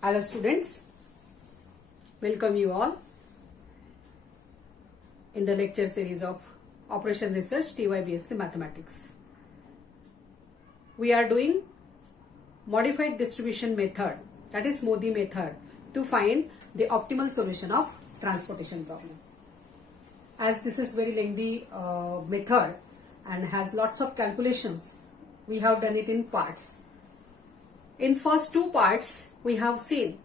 Hello students, welcome you all in the lecture series of Operation Research TYBSc Mathematics. We are doing modified distribution method, that is MODI method, to find the optimal solution of transportation problem. As this is very lengthy method and has lots of calculations, we have done it in parts. In first two parts, we have seen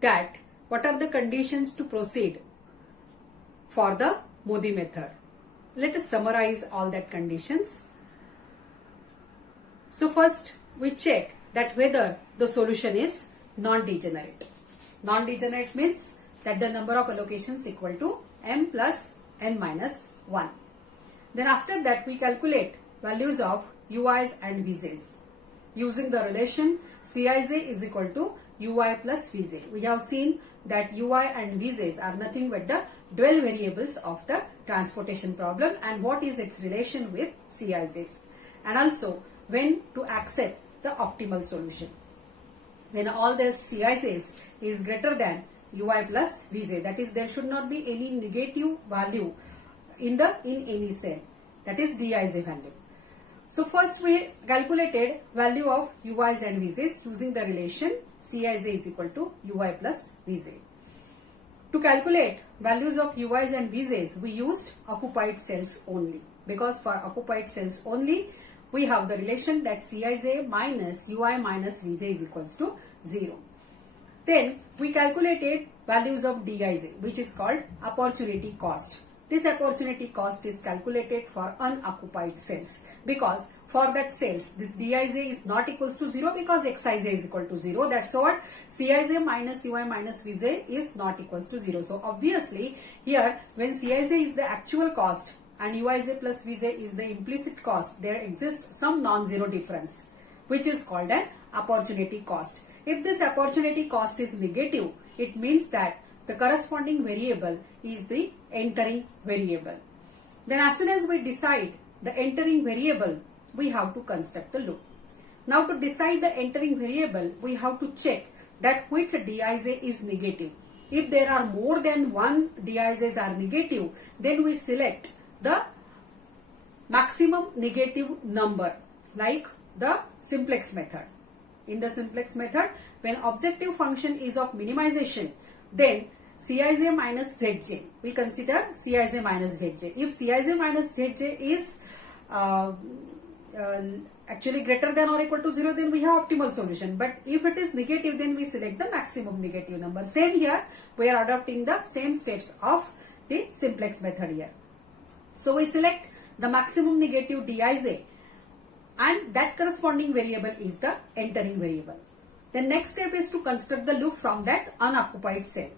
that what are the conditions to proceed for the MODI method. Let us summarize all that conditions. So first we check that whether the solution is non-degenerate. Non-degenerate means that the number of allocations equal to m plus n minus 1. Then after that we calculate values of ui's and vj's using the relation Cij is equal to ui plus vj. We have seen that ui and vj's are nothing but the dual variables of the transportation problem and what is its relation with Cij's, and also when to accept the optimal solution. When all this Cij's is greater than ui plus vj, that is there should not be any negative value in any cell, that is Dij value. So first we calculated value of ui's and vj's using the relation Cij is equal to ui plus vj. To calculate values of ui's and vj's, we used occupied cells only, because for occupied cells only we have the relation that Cij minus ui minus vj is equals to 0. Then we calculated values of Dij, which is called opportunity cost. This opportunity cost is calculated for unoccupied cells, because for that cells this Dij is not equals to 0 because Xij is equal to 0. That's what Cij minus ui minus vj is not equals to 0. So obviously here when Cij is the actual cost and uij plus vj is the implicit cost, there exists some non-zero difference which is called an opportunity cost. If this opportunity cost is negative, it means that the corresponding variable is the entering variable. Then as soon as we decide the entering variable, we have to construct the loop. Now to decide the entering variable, we have to check that which Dij is negative. If there are more than one Dij's are negative, then we select the maximum negative number, like the simplex method. In the simplex method, when objective function is of minimization, then Cij minus Zj, we consider Cij minus Zj. If Cij minus Zj is actually greater than or equal to 0, then we have optimal solution. But if it is negative, then we select the maximum negative number. Same here, we are adopting the same steps of the simplex method here. So we select the maximum negative Dij and that corresponding variable is the entering variable. The next step is to construct the loop from that unoccupied cell.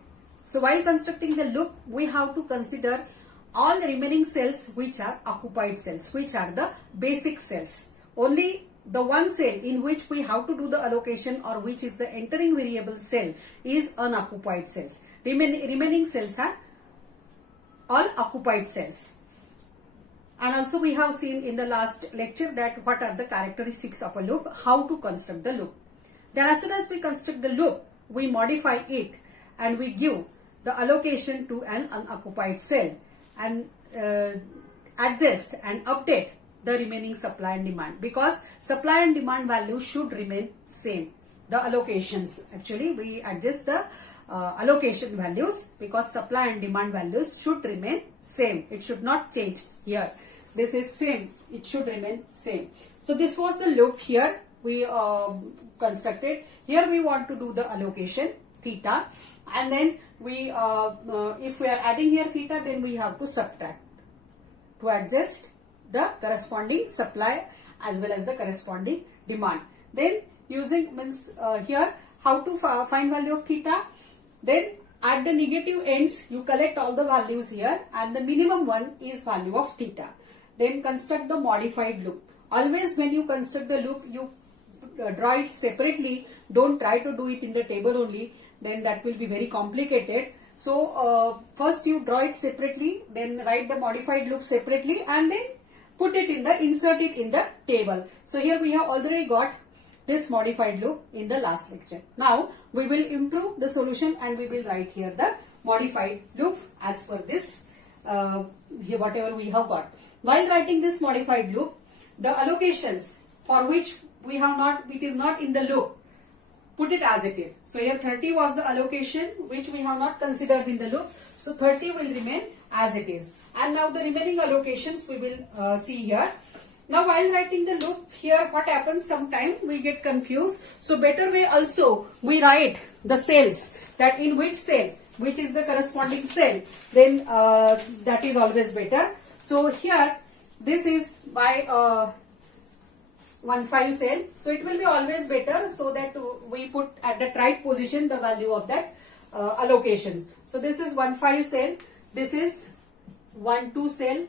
So while constructing the loop, we have to consider all the remaining cells which are occupied cells, which are the basic cells. Only the one cell in which we have to do the allocation or which is the entering variable cell is unoccupied cells. Remaining cells are all occupied cells. And also we have seen in the last lecture that what are the characteristics of a loop, how to construct the loop. Then as soon as we construct the loop, we modify it and we give the allocation to an unoccupied cell and adjust and update the remaining supply and demand, because supply and demand values should remain same. The allocations, actually we adjust the allocation values because supply and demand values should remain same. It should not change here. This is same. It should remain same. So this was the loop here we constructed. Here we want to do the allocation theta, and then we if we are adding here theta, then we have to subtract to adjust the corresponding supply as well as the corresponding demand. Then using means here how to find value of theta. Then at the negative ends you collect all the values here and the minimum one is value of theta. Then construct the modified loop. Always when you construct the loop, you draw it separately. Don't try to do it in the table only, then that will be very complicated. So first you draw it separately, then write the modified loop separately and then insert it in the table. So here we have already got this modified loop in the last lecture. Now we will improve the solution and we will write here the modified loop as per this here whatever we have got. While writing this modified loop, the allocations for which we have not, it is not in the loop, put it as it is. So here 30 was the allocation which we have not considered in the loop. So 30 will remain as it is. And now the remaining allocations we will see here. Now while writing the loop here, what happens, sometimes we get confused. So better way also we write the cells, that in which cell, which is the corresponding cell, then that is always better. So here this is by 1,5 cell. So it will be always better so that we put at the right position the value of that allocations. So this is 1,5 cell, this is 1,2 cell,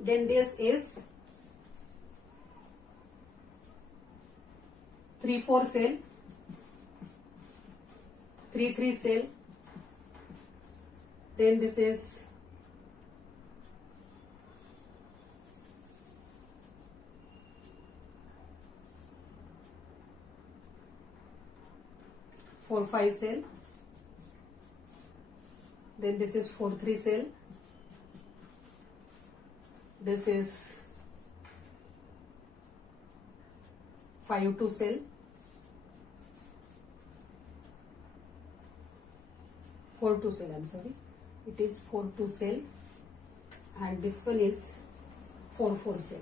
then this is 3,4 cell, 3,3 cell, then this is 4,5 cell, then this is 4,3 cell, this is 5,2 cell, 4,2 cell, I'm sorry, it is 4,2 cell, and this one is 4,4 cell.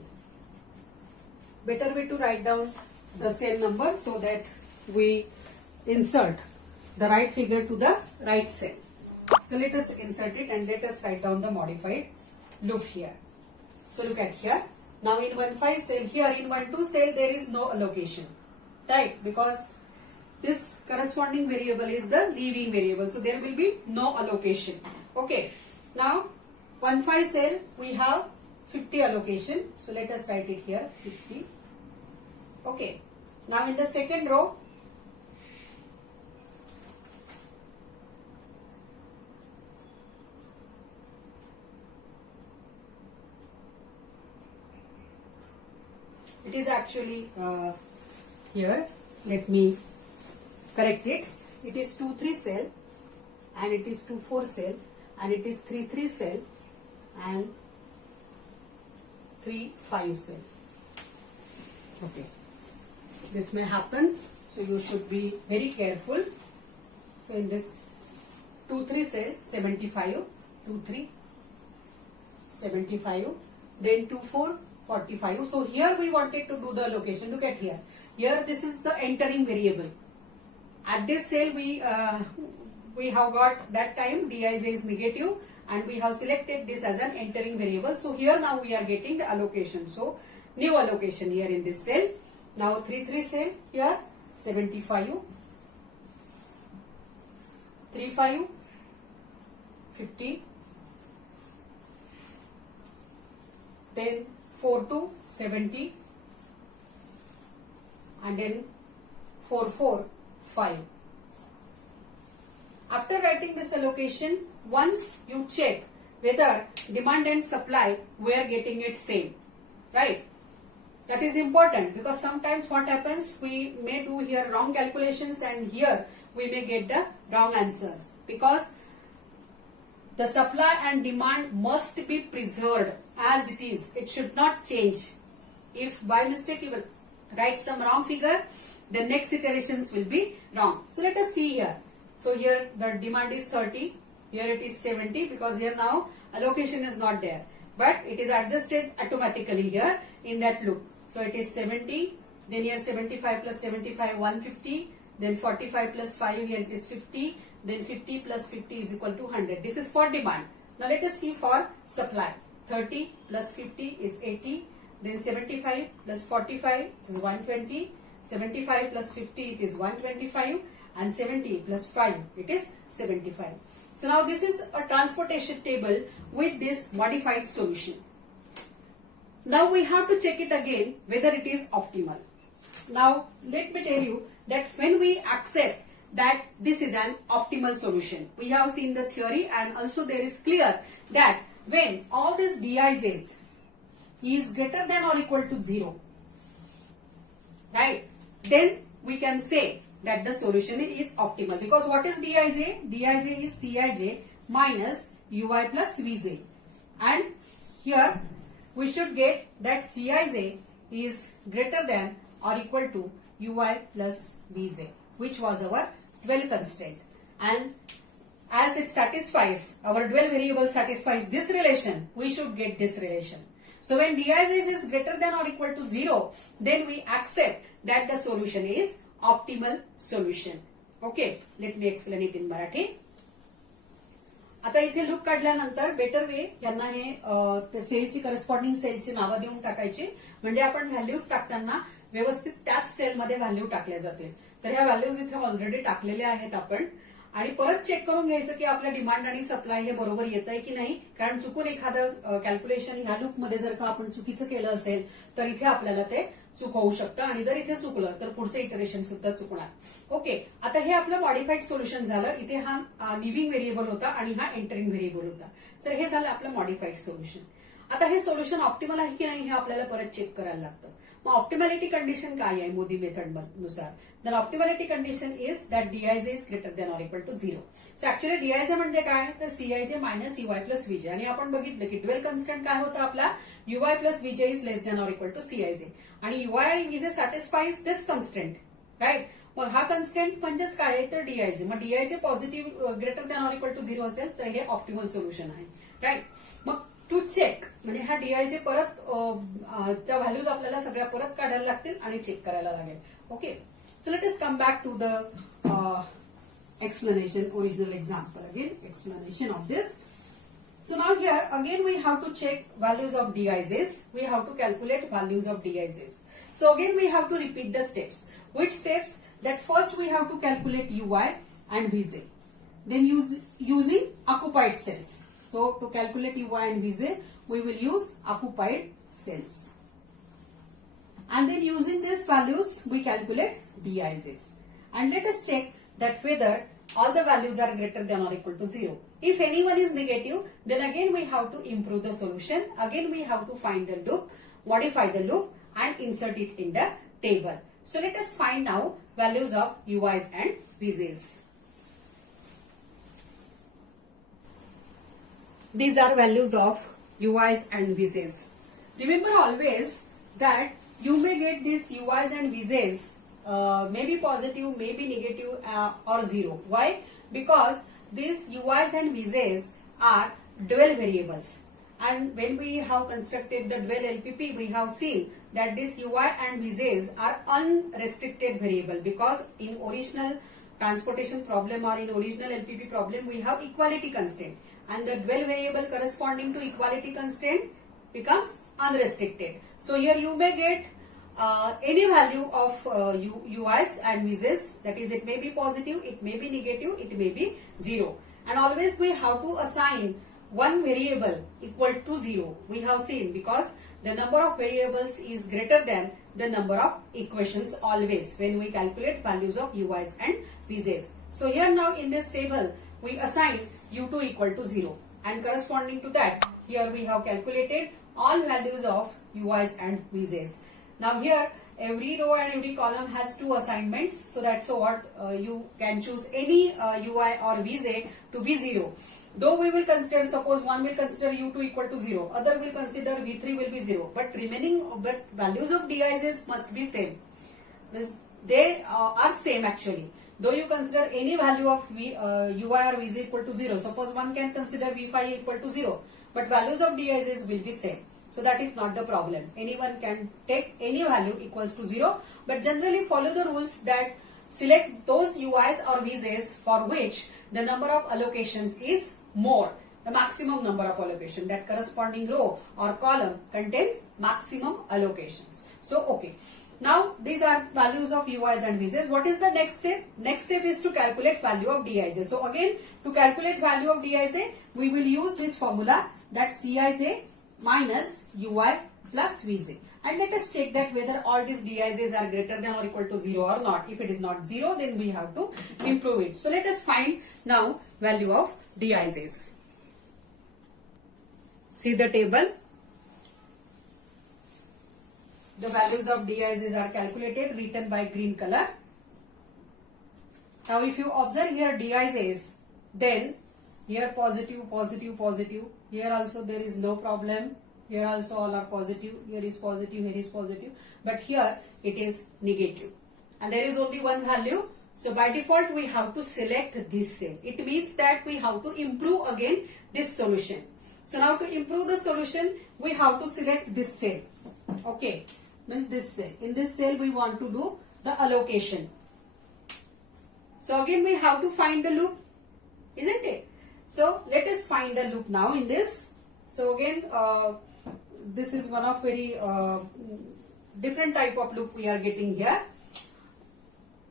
Better way to write down the cell number so that we insert the right figure to the right cell. So let us insert it and let us write down the modified loop here. So look at here. Now in 1,5 cell, here in 1,2 cell there is no allocation, right? Because this corresponding variable is the leaving variable. So there will be no allocation. Okay. Now 1,5 cell we have 50 allocation. So let us write it here, 50. Okay. Now in the second row, it is actually here, let me correct it. It is 2,3 cell, and it is 2,4 cell, and it is 3,3 cell, and 3,5 cell. Okay, this may happen, so you should be very careful. So in this 2,3 cell, 75, 2,3, 75, then 2,4, 45. So here we wanted to do the allocation. Look at here. Here this is the entering variable. At this cell we have got that time Dij is negative, and we have selected this as an entering variable. So here now we are getting the allocation. So new allocation here in this cell. Now 3,3 cell here 75, 3,5, 50, then 4,2, 70, and then 4,4, 5. After writing this allocation, once you check whether demand and supply we are getting it same, right? That is important, because sometimes what happens, we may do here wrong calculations and here we may get the wrong answers, because the supply and demand must be preserved as it is. It should not change. If by mistake you will write some wrong figure, the next iterations will be wrong. So let us see here. So here the demand is 30, here it is 70, because here now allocation is not there, but it is adjusted automatically here in that loop. So it is 70, then here 75 plus 75, 150, then 45 plus 5, here it is 50, then 50 plus 50 is equal to 100. This is for demand. Now let us see for supply. 30 plus 50 is 80, then 75 plus 45 is 120, 75 plus 50 it is 125, and 70 plus 5 it is 75. So now this is a transportation table with this modified solution. Now we have to check it again whether it is optimal. Now let me tell you that when we accept that this is an optimal solution, we have seen the theory, and also there is clear that when all these Dij's is greater than or equal to 0, right? then we can say that the solution is optimal, because what is Dij? Dij is Cij minus ui plus Vj, and here we should get that Cij is greater than or equal to ui plus Vj, which was our dual constraint. And as it satisfies, our dual variable satisfies this relation, we should get this relation. So when Dij is greater than or equal to 0, then we accept that the solution is optimal solution. Okay, let me explain it in Marathi. आता इथे loop काढल्यानंतर better way यांना हे सेलची corresponding सेलची नावं देऊन टाकायची, म्हणजे आपण व्हॅल्यूज टाकताना व्यवस्थित त्याच सेलमध्ये व्हॅल्यू टाकल्या जातील. तर ह्या व्हॅल्यूज इथे ऑलरेडी टाकलेल्या आहेत आपण, आणि परत चेक करून घ्यायचं की आपल्या डिमांड आणि सप्लाय हे बरोबर येत आहे की नाही, कारण चुकून एखादं कॅल्क्युलेशन ह्या लूपमध्ये जर का आपण चुकीचं केलं असेल तर इथे आपल्याला ते चूक होऊ शकतं, आणि जर इथे चुकलं तर पुढचं इटरेशन सुद्धा चुकणार. ओके, आता हे आपलं मॉडिफाईड सोल्युशन झालं. इथे हा लिव्हिंग व्हेरिएबल होता आणि हा एंटरिंग व्हेरिएबल होता. तर हे झालं आपलं मॉडिफाईड सोल्युशन. आता हे सोल्युशन ऑप्टिमल आहे की नाही हे आपल्याला परत चेक करायला लागतं. मग ऑप्टिमॅलिटी कंडिशन काय आहे मोदी मेथड नुसार? तर optimality condition is that Dij is greater than or equal to 0. So actually Dij म्हणजे काय, तर Cij minus ui plus Vj, आणि आपण बघितलं की ड्युअल कन्स्टंट काय होता आपला, ui plus Vj is less than or equal to Cij, आणि ui आणि Vj satisfies this constant, right. मग हा कन्स्टंट म्हणजेच काय आहे, तर Dij. मग Dij positive greater than or equal to 0 असेल तर हे ऑप्टिमल सोल्युशन आहे, राईट. मग टू चेक म्हणजे हा Dij परत च्या व्हॅल्यूज आपल्याला सगळ्या परत काढायला लागतील आणि चेक करायला लागेल. Okay, so let us come back to the explanation, original example again, explanation of this. So now here again we have to check values of Dij's, we have to calculate values of Dij's. So again we have to repeat the steps. Which steps? That first we have to calculate ui and Vj, then using occupied cells. So to calculate ui and Vj we will use occupied cells, and then using these values we calculate Dij's, and let us check that whether all the values are greater than or equal to 0. If any one is negative, then again we have to improve the solution. Again we have to find the loop, modify the loop and insert it in the table. So let us find now values of ui's and Vj's. These are values of ui's and Vj's. Remember always that you may get these ui's and Vj's maybe positive, maybe negative or 0. Why? Because these ui's and Vj's are dual variables, and when we have constructed the dual LPP we have seen that this ui and Vj's are unrestricted variable, because in original transportation problem or in original LPP problem we have equality constraint, and the dual variable corresponding to equality constraint becomes unrestricted. So here you may get any value of ui's and Vj's, that is it may be positive, it may be negative, it may be 0, and always we have to assign one variable equal to 0. We have seen because the number of variables is greater than the number of equations always when we calculate values of ui's and Vj's. So here now in this table we assign u2 equal to 0, and corresponding to that here we have calculated all values of ui's and Vj's. Now here every row and every column has two assignments, so that's what you can choose any ui or Vj to be 0. Though we will consider, suppose one will consider u2 equal to 0, other will consider v3 will be 0, but values of Dij's must be same. They are same actually. Though you consider any value of ui or Vj equal to 0, suppose one can consider v5 equal to 0, but values of Dij's will be same. So that is not the problem. Anyone can take any value equals to 0, but generally follow the rules that select those ui's or Vj's for which the number of allocations is more, the maximum number of allocation, that corresponding row or column contains maximum allocations. So okay, now these are values of ui's and Vj's. What is the next step? Next step is to calculate value of Dij. So again, to calculate value of Dij we will use this formula, that Cij minus ui plus Vj, and let us check that whether all these Dij's are greater than or equal to 0 or not. If it is not 0, then we have to improve it. So let us find now value of Dij's. See the table. the values of di's are calculated, written by green color. Now if you observe here di's, then here positive, positive, positive. Here also there is no problem. Here also all are positive. Here is positive, here is positive. But here it is negative. And there is only one value. So by default we have to select this cell. It means that we have to improve again this solution. So now to improve the solution, we have to select this cell. Okay, means this cell. In this cell we want to do the allocation. So again we have to find the loop, isn't it? So let us find the loop now in this. So again this is one of very different type of loop we are getting here.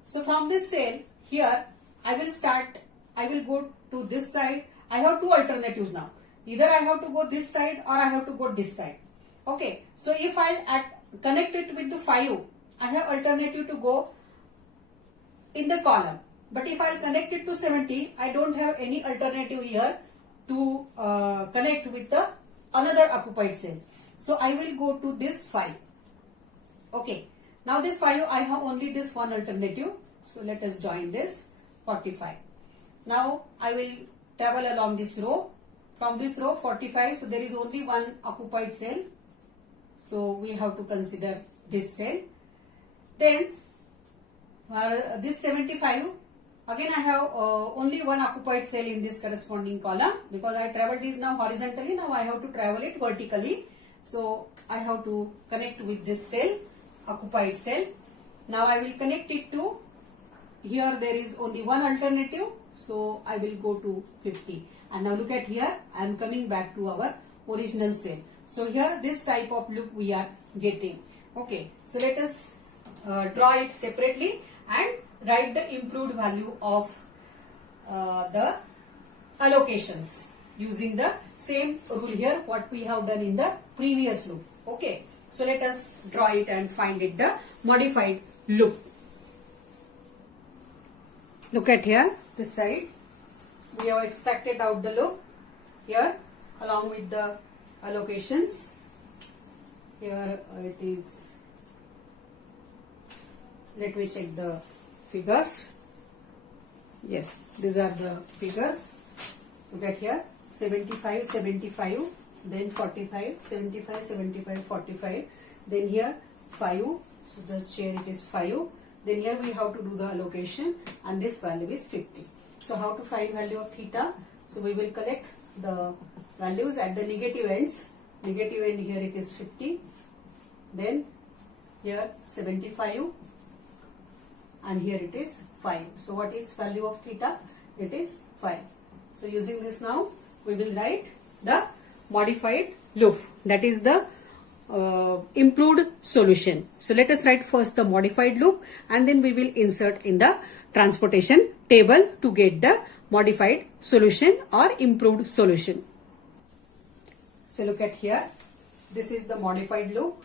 So from this cell here I will go to this side. I have two alternatives now. Either I have to go this side or I have to go this side. Okay, so if I connect it with the 5, I have alternative to go in the column. But if I connect it to 70, I don't have any alternative here to connect with the another occupied cell. So I will go to this 5. Okay, now this 5 I have only this one alternative. So let us join this 45. Now I will travel along this row. From this row 45, so there is only one occupied cell. So we have to consider this cell. Then this 75, again I have only one occupied cell in this corresponding column, because I traveled it now horizontally. Now I have to travel it vertically. So I have to connect with this cell, occupied cell. Now I will connect it to, here there is only one alternative. So I will go to 50. And now look at here, I am coming back to our original cell. So here this type of loop we are getting. Okay, so let us draw it separately and write the improved value of the allocations using the same rule here what we have done in the previous loop. Okay, so let us draw it and find it the modified loop. Look at here, this side. We have extracted out the loop here along with the allocations. Here it is. Let me check the figures. Yes, these are the figures. Look at here, 75, 75, then 45, 75, 75, 45. Then here 5. So just share it is 5. Then here we have to do the allocation and this value is 50. So how to find value of theta? So we will collect the values at the negative ends. Negative end here it is 50. Then here 75 and here it is 5. So what is value of theta? It is 5. So using this now we will write the modified loop, that is the improved solution. So let us write first the modified loop and then we will insert in the transportation table to get the modified solution or improved solution. So look at here, this is the modified loop.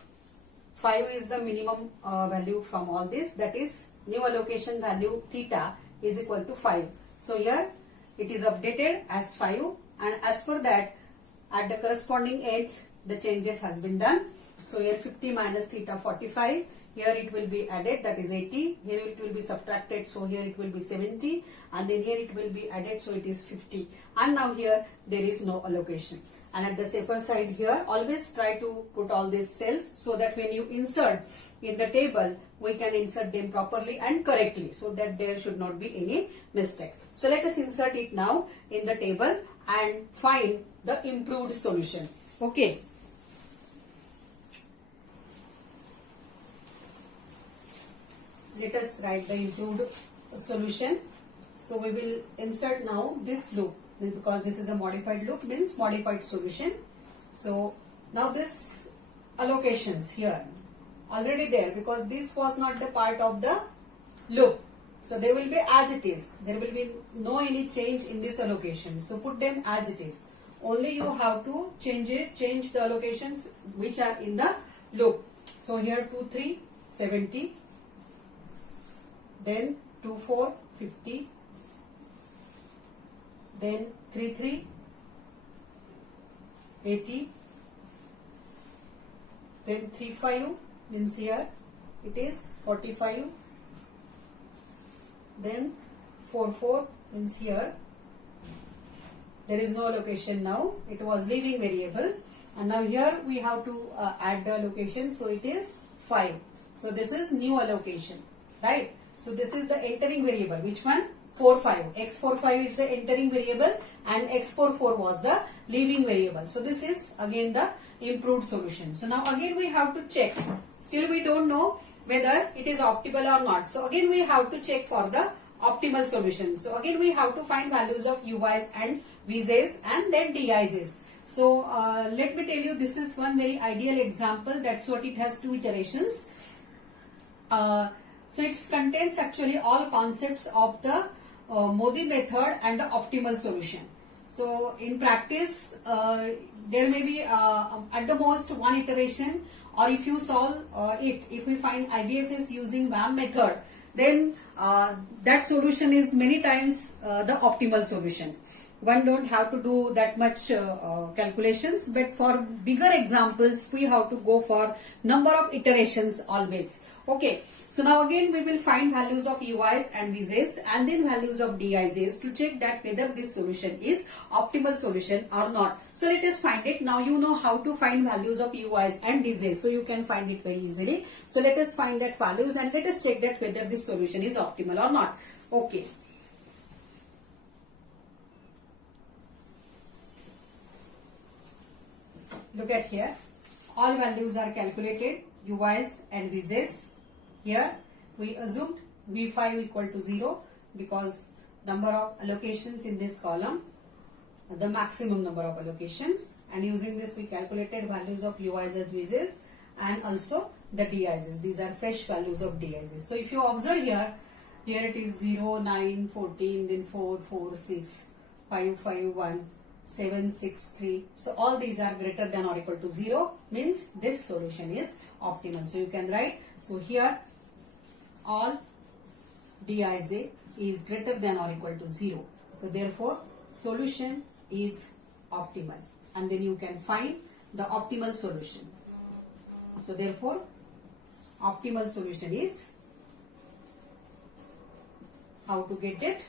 5 is the minimum value from all this, that is new allocation value theta is equal to 5. So here it is updated as 5 and as per that at the corresponding ends the changes has been done. So here 50 minus theta 45, here it will be added, that is 80, here it will be subtracted, so here it will be 70 and then here it will be added, so it is 50, and now here there is no allocation. And at the safer side here, always try to put all these cells so that when you insert in the table, we can insert them properly and correctly, so that there should not be any mistake. So let us insert it now in the table and find the improved solution. Okay. Let us write the improved solution. So we will insert now this loop, because this is a modified loop, means modified solution. So now this allocations here already there, because this was not the part of the loop. So they will be as it is. There will be no any change in this allocation. So put them as it is. Only you have to change the allocations which are in the loop. So here 2, 3, 70. Then 2, 4, 50. Then 3, 3, 80. Then 3, 5, means here it is 45, then 44 means here there is no location now, it was leaving variable, and now here we have to add the location, so it is 5. So this is new allocation, right? So this is the entering variable, which one? 45. X45 is the entering variable and X44 was the leaving variable. So this is again the improved solution. So now again we have to check. Still we don't know whether it is optimal or not. So again we have to check for the optimal solution. So again we have to find values of ui's and vj's and then dij's. So let me tell you, this is one very ideal example. That's what it has 2 iterations. So it contains actually all concepts of the Modi method and the optimal solution. So in practice, there may be at the most 1 iteration, or if you solve if we find IBFS using VAM method, then that solution is many times the optimal solution. One don't have to do that much calculations, but for bigger examples we have to go for number of iterations always. Okay, so now again we will find values of ui's and vj's and then values of dij's to check that whether this solution is optimal solution or not. So let us find it. Now you know how to find values of ui's and dij's, so you can find it very easily. So let us find that values and let us check that whether this solution is optimal or not. Okay. Look at here, all values are calculated, ui's and vj's. Here we assumed v5 equal to 0 because number of allocations in this column, the maximum number of allocations, and using this we calculated values of ui's and vj's and also the dij's. These are fresh values of dij's. So if you observe here it is 0, 9, 14, then 4, 4, 6, 5, 5, 1, 7, 6, 3. So all these are greater than or equal to 0, means this solution is optimal. So you can write, so here all dij is greater than or equal to 0. So therefore solution is optimal, and then you can find the optimal solution. So therefore optimal solution is, how to get it?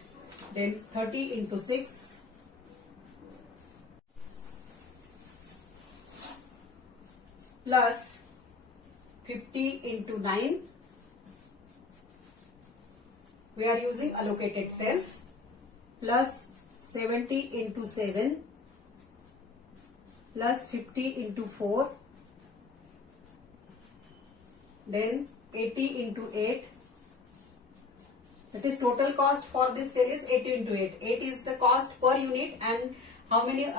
Then 30 into 6 plus 50 into 9. We are using allocated cells, plus 70 into 7 plus 50 into 4, then 80 into 8. That is total cost for this cell is 80 into 8. 8 is the cost per unit, and how many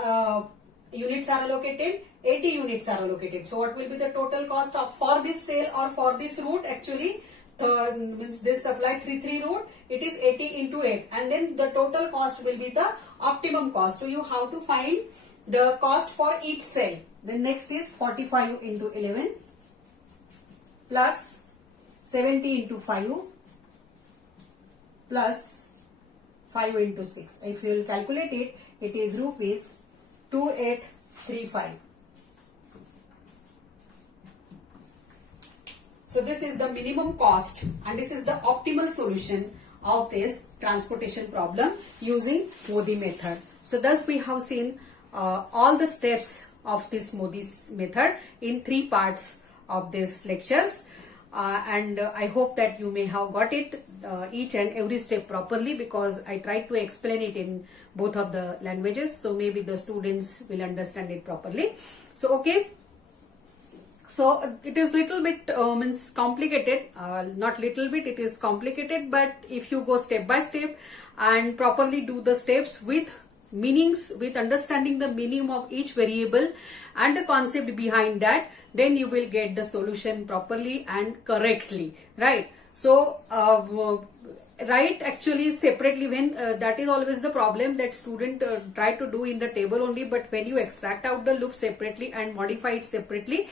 units are allocated? 80 units are allocated. So what will be the total cost of for this cell or for this route? Actually means this supply 3 route, it is 80 into 8, and then the total cost will be the optimum cost. So you have to find the cost for each cell. Then next is 45 into 11 plus 70 into 5 plus 5 into 6. If you will calculate it, it is rupees 2835. So this is the minimum cost and this is the optimal solution of this transportation problem using Modi method. So thus we have seen all the steps of this Modi's method in 3 parts of these lectures. And I hope that you may have got it each and every step properly, because I tried to explain it in both of the languages, so maybe the students will understand it properly. So okay, so it is little bit means complicated, not little bit, it is complicated, but if you go step by step and properly do the steps with meanings, with understanding the meaning of each variable and the concept behind that, then you will get the solution properly and correctly, right? So write actually separately, when that is always the problem that student try to do in the table only, but when you extract out the loop separately and modify it separately,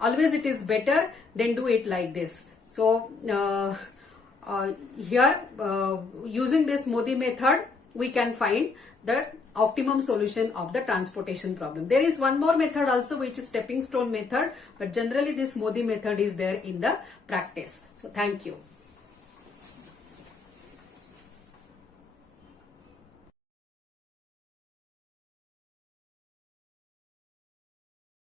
always it is better than do it like this. So here using this Modi method, we can find the optimum solution of the transportation problem. There is one more method also, which is stepping stone method, but generally this Modi method is there in the practice. So thank you.